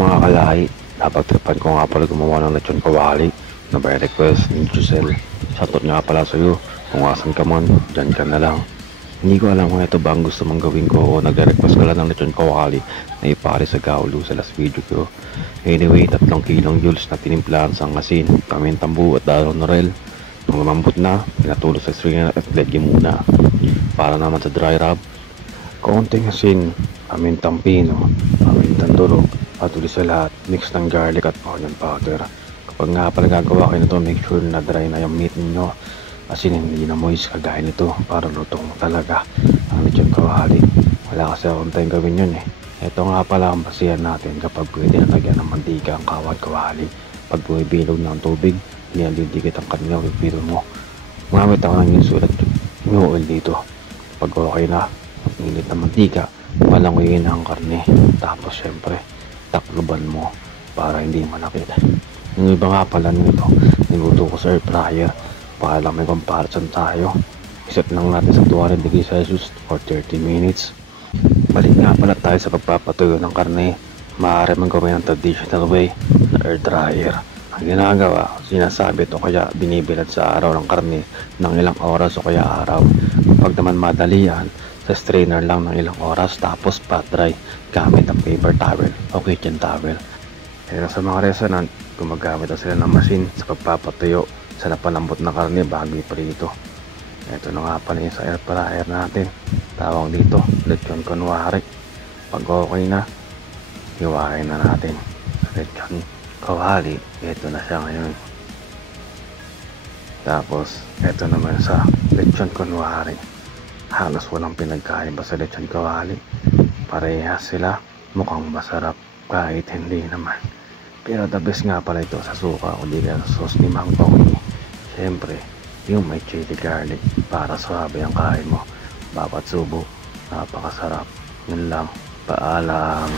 Mga kalahi, napagtripan ko nga pala gumawa ng lechon kawali na by request ni Giselle. Shoutout nga pala sa'yo, kung asan ka man, dyan ka na lang. Hindi ko alam kung ito ba ang gusto mong gawin ko o nagre-request ka lang ng lechon kawali na ipare sa gaulu sa last video ko. Anyway, 3 kilong jules na tinimplahan sa asin, pamintang buo at dalawang norel. Nung lumambot na, pinatulog sa string at lagyan muna. Para naman sa dry rub, konting asin, pamintang pino, pamintang durog, at uli sa lahat, mix ng garlic at onion powder. Kapag nga pala gagawa kayo nito, make sure na dry na yung meat ninyo. Asin hindi na moist kagaya nito para lutong talaga ang lechon kawali. Wala kasi akong time gawin yun eh. Ito nga pala ang basihan natin kapag pwede na lagyan ng mantika ang kawat kawali. Pag bumibilog ng tubig, hindi ang didikit ang kanina with piro mo. Gumamit ako ng insulat yung oil dito. Pag okay na, init na mantika, palanguyin ang karne. Tapos syempre, takloban mo para hindi malapit. Yung iba nga pala nito, niluto ko sa air fryer para lang may comparison tayo. Iset lang natin sa 200 degrees Celsius for 30 minutes. Balik nga pala tayo sa pagpapatuyo ng karne. Maaari man gawin ang traditional way na air dryer. Ang ginagawa, sinasabit o kaya binibilad sa araw ng karne ng ilang oras o kaya araw. Pag naman madalian, sa strainer lang ng ilang oras tapos pat dry gamit ang paper towel o kitchen towel. Pero sa mga restaurant, gumagamit na sila ng machine sa pagpapatuyo sa napalambot na karne bago iprito. Ito na nga pala yung sa air fryer natin. Tawag dito, lechon kunwari. Pag okay na, hiwain na natin. Lechon kawali, ito na siya ngayon. Tapos, ito naman sa lechon kunwari. Halos walang pinagkaiba sa lechon kawali. Parehas sila, mukhang masarap kahit hindi naman. Pero the best nga pala ito sa suka o di kaya sa sauce ni Mang Tony. Siyempre, yung may chili garlic para swabe ang kain mo. Bawat subo, napakasarap. Yun lang, paalam.